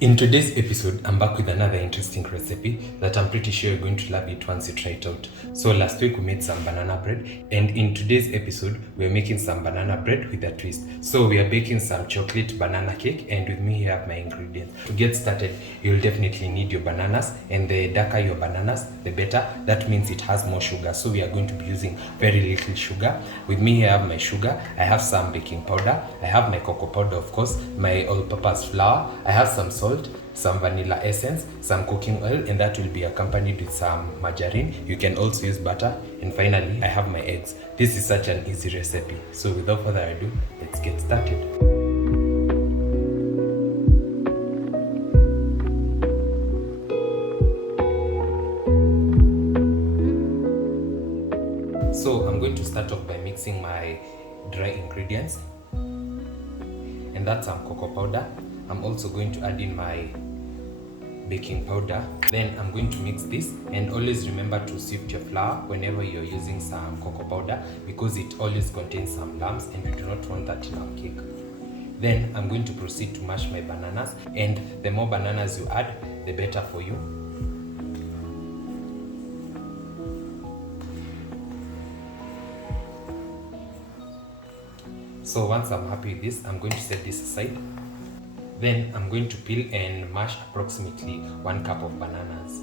In today's episode, I'm back with another interesting recipe that I'm pretty sure you're going to love it once you try it out. So last week we made some banana bread, and in today's episode, we're making some banana bread with a twist. So we are baking some chocolate banana cake, and with me here I have my ingredients. To get started, you'll definitely need your bananas, and the darker your bananas, the better. That means it has more sugar. So we are going to be using very little sugar. With me here I have my sugar, I have some baking powder, I have my cocoa powder of course, my all-purpose flour, I have some salt, some vanilla essence, some cooking oil, and that will be accompanied with some margarine. You can also use butter, and finally I have my eggs. This is such an easy recipe, so without further ado, let's get started. So I'm going to start off by mixing my dry ingredients, and that's some cocoa powder. I'm also going to add in my baking powder. Then I'm going to mix this, and always remember to sift your flour whenever you're using some cocoa powder, because it always contains some lumps and we do not want that in our cake. Then I'm going to proceed to mash my bananas, and the more bananas you add, the better for you. So once I'm happy with this, I'm going to set this aside. Then I'm going to peel and mash approximately 1 cup of bananas.